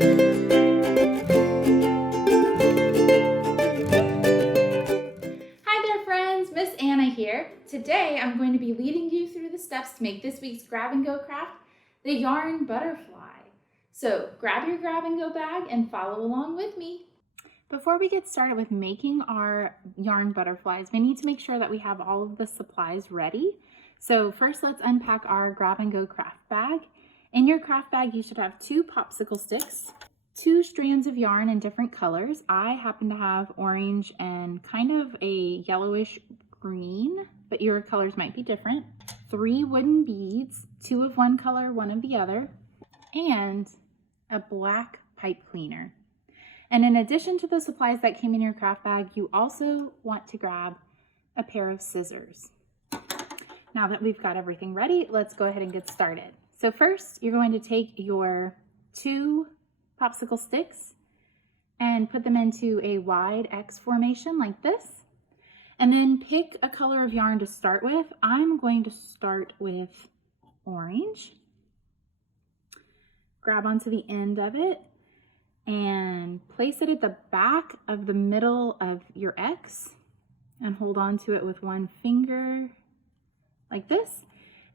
Hi there friends, Miss Anna here. Today I'm going to be leading you through the steps to make this week's grab and go craft, the yarn butterfly. So grab your grab and go bag and follow along with me. Before we get started with making our yarn butterflies, we need to make sure that we have all of the supplies ready. So first let's unpack our grab and go craft bag. In your craft bag you should have 2 popsicle sticks, 2 strands of yarn in different colors. I happen to have orange and kind of a yellowish green, but your colors might be different. 3 wooden beads, 2 of one color, 1 of the other, and a black pipe cleaner. And in addition to the supplies that came in your craft bag, you also want to grab a pair of scissors. Now that we've got everything ready, let's go ahead and get started. So first, you're going to take your 2 popsicle sticks and put them into a wide X formation like this. And then pick a color of yarn to start with. I'm going to start with orange. Grab onto the end of it and place it at the back of the middle of your X and hold on to it with 1 finger like this.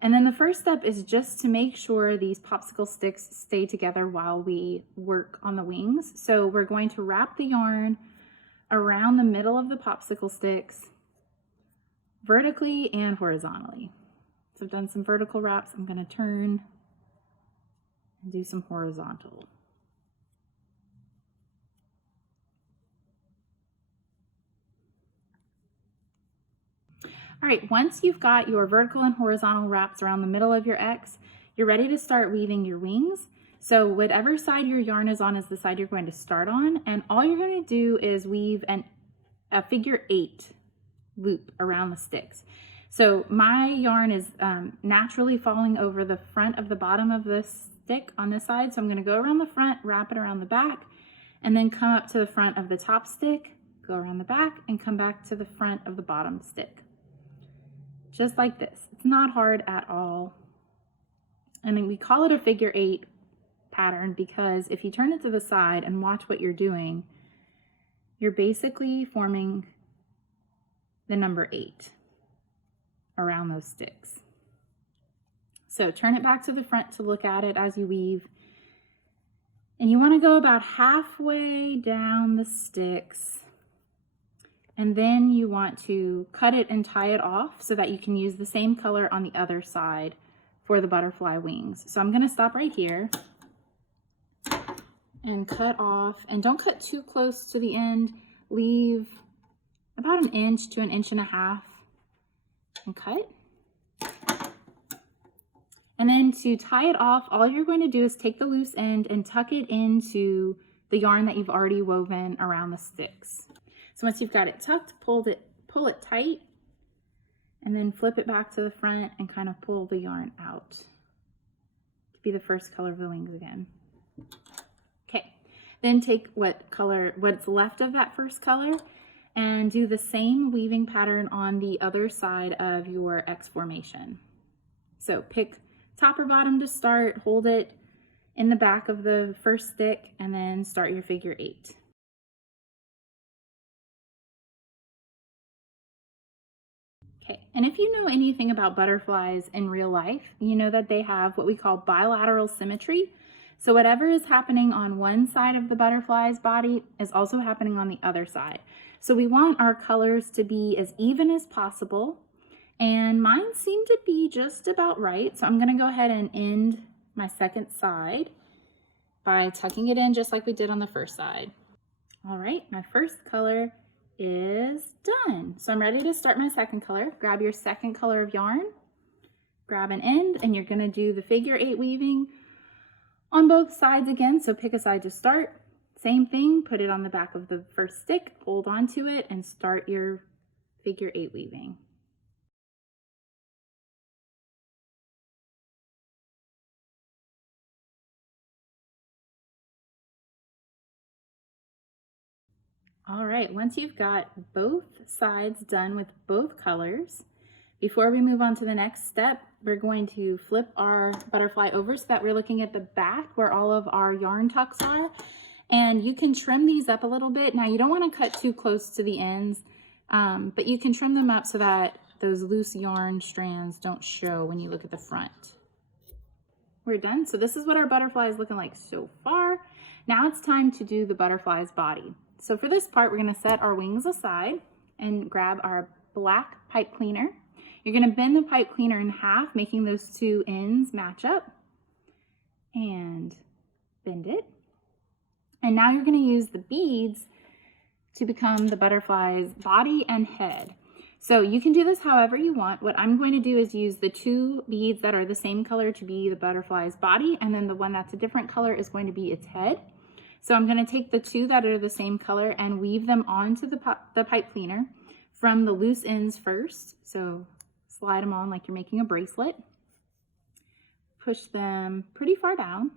And then the first step is just to make sure these popsicle sticks stay together while we work on the wings. So we're going to wrap the yarn around the middle of the popsicle sticks vertically and horizontally. So I've done some vertical wraps. I'm going to turn and do some horizontal. All right, once you've got your vertical and horizontal wraps around the middle of your X, you're ready to start weaving your wings. So whatever side your yarn is on is the side you're going to start on, and all you're going to do is weave a figure 8 loop around the sticks. So my yarn is naturally falling over the front of the bottom of this stick on this side, so I'm going to go around the front, wrap it around the back, and then come up to the front of the top stick, go around the back, and come back to the front of the bottom stick. Just like this. It's not hard at all. And then we call it a figure 8 pattern because if you turn it to the side and watch what you're doing, you're basically forming the number 8 around those sticks. So turn it back to the front to look at it as you weave. And you want to go about halfway down the sticks. And then you want to cut it and tie it off so that you can use the same color on the other side for the butterfly wings. So I'm going to stop right here and cut off, and don't cut too close to the end. Leave about 1 inch to 1.5 inches and cut. And then to tie it off, all you're going to do is take the loose end and tuck it into the yarn that you've already woven around the sticks. So once you've got it tucked, pull it tight, and then flip it back to the front and kind of pull the yarn out to be the first color of the wings again. Okay, then take what's left of that first color and do the same weaving pattern on the other side of your X formation. So pick top or bottom to start, hold it in the back of the first stick, and then start your figure 8. Okay, and if you know anything about butterflies in real life, you know that they have what we call bilateral symmetry. So whatever is happening on one side of the butterfly's body is also happening on the other side. So we want our colors to be as even as possible, and mine seem to be just about right. So I'm going to go ahead and end my second side by tucking it in just like we did on the first side. All right, my first color is done. So I'm ready to start my second color. Grab your second color of yarn, grab an end, and you're going to do the figure 8 weaving on both sides again. So pick a side to start. Same thing, put it on the back of the first stick, hold on to it, and start your figure 8 weaving. All right, once you've got both sides done with both colors, Before we move on to the next step, we're going to flip our butterfly over so that we're looking at the back where all of our yarn tucks are. And you can trim these up a little bit. Now you don't want to cut too close to the ends, but you can trim them up so that those loose yarn strands don't show when you look at the front. We're done. So this is what our butterfly is looking like so far. Now it's time to do the butterfly's body. So for this part, we're going to set our wings aside and grab our black pipe cleaner. You're going to bend the pipe cleaner in half, making those two ends match up, and bend it. And now you're going to use the beads to become the butterfly's body and head. So you can do this however you want. What I'm going to do is use the two beads that are the same color to be the butterfly's body, and then the one that's a different color is going to be its head. So I'm going to take the two that are the same color and weave them onto the pipe cleaner from the loose ends first. So slide them on like you're making a bracelet. Push them pretty far down,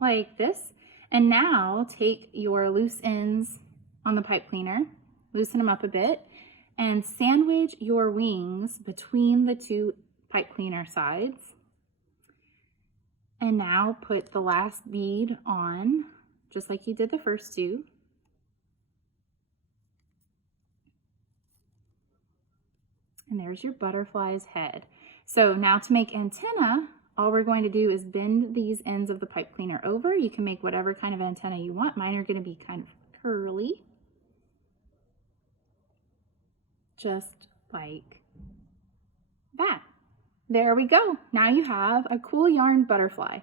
like this. And now take your loose ends on the pipe cleaner, loosen them up a bit, and sandwich your wings between the two pipe cleaner sides. And now put the last bead on, just like you did the first two. And there's your butterfly's head. So now to make antenna, all we're going to do is bend these ends of the pipe cleaner over. You can make whatever kind of antenna you want. Mine are going to be kind of curly, just like that. There we go. Now you have a cool yarn butterfly.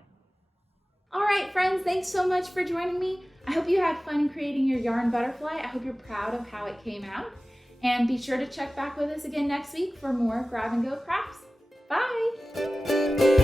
All right, friends, thanks so much for joining me. I hope you had fun creating your yarn butterfly. I hope you're proud of how it came out. And be sure to check back with us again next week for more Grab and Go crafts. Bye!